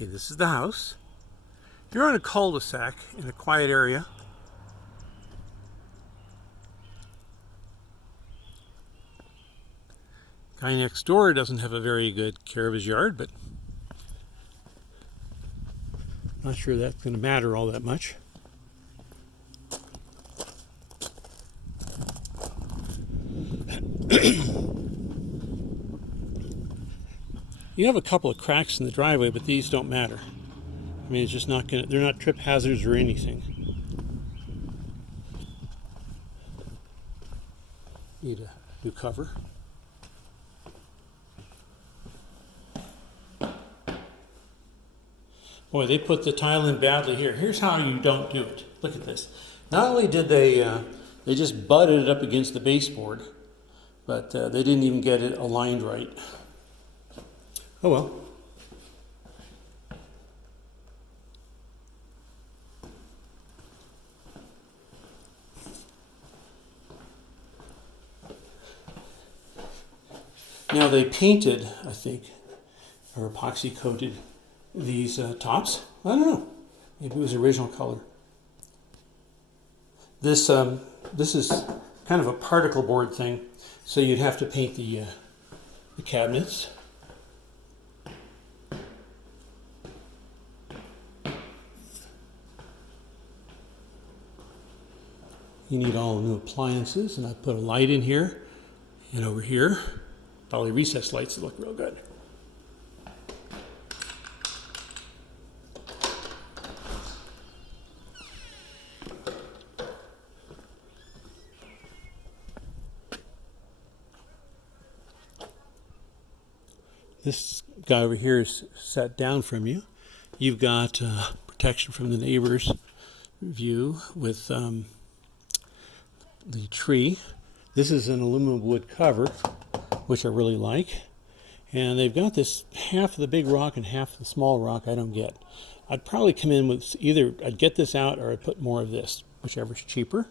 Okay, this is the house. You're on a cul-de-sac in a quiet area. Guy next door doesn't have a very good care of his yard, but not sure that's going to matter all that much. You have a couple of cracks in the driveway, but these don't matter. I mean, it's just not going to, they're not trip hazards or anything. Need a new cover. Boy, they put the tile in badly here. Here's how you don't do it. Look at this. Not only did they just butted it up against the baseboard, but they didn't even get it aligned right. Oh well. Now they painted, I think, or epoxy coated these tops. I don't know. Maybe it was the original color. This is kind of a particle board thing, so you'd have to paint the cabinets. You need all the new appliances, and I put a light in here and over here. Probably recessed lights that look real good. This guy over here is set down from you. You've got protection from the neighbor's view with the tree. This is an aluminum wood cover, which I really like. And they've got this half of the big rock and half the small rock I don't get. I'd probably come in with either I'd get this out or I'd put more of this, whichever's cheaper.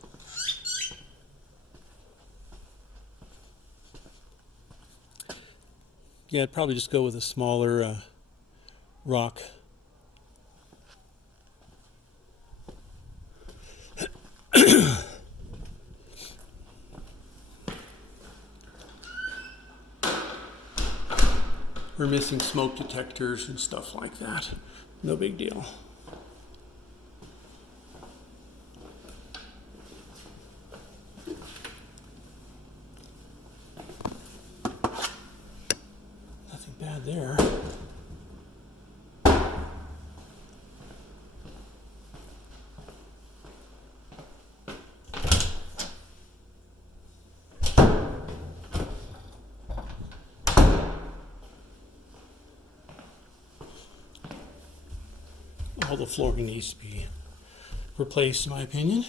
Yeah, I'd probably just go with a smaller rock. We're missing smoke detectors and stuff like that. No big deal. Nothing bad there. All the flooring needs to be replaced, in my opinion.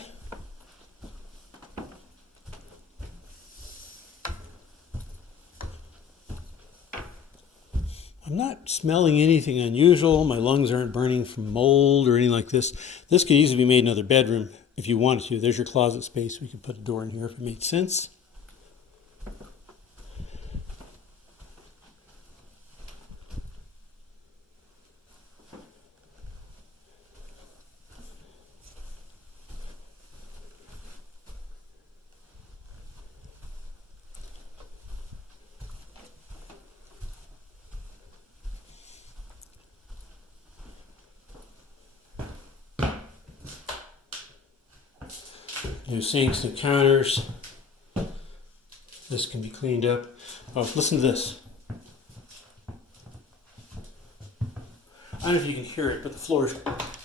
I'm not smelling anything unusual. My lungs aren't burning from mold or anything like this. This could easily be made another bedroom if you wanted to. There's your closet space. We could put a door in here if it made sense. New sinks and counters. This can be cleaned up. Oh, listen to this. I don't know if you can hear it, but the floor is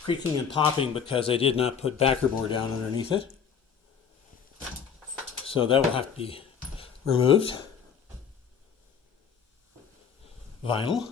creaking and popping because I did not put backer board down underneath it. So that will have to be removed. Vinyl.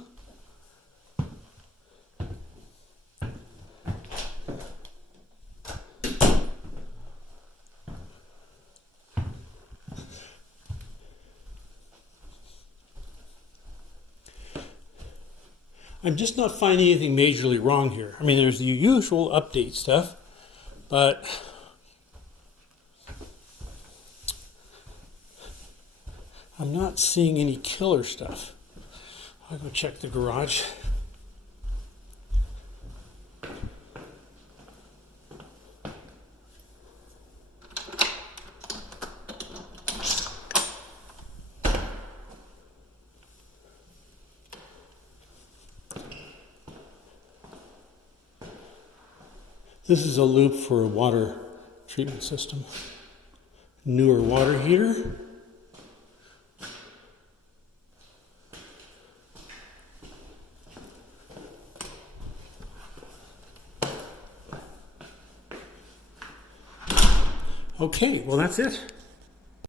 I'm just not finding anything majorly wrong here. I mean, there's the usual update stuff, but I'm not seeing any killer stuff. I'll go check the garage. This is a loop for a water treatment system. Newer water heater. Okay, well that's it.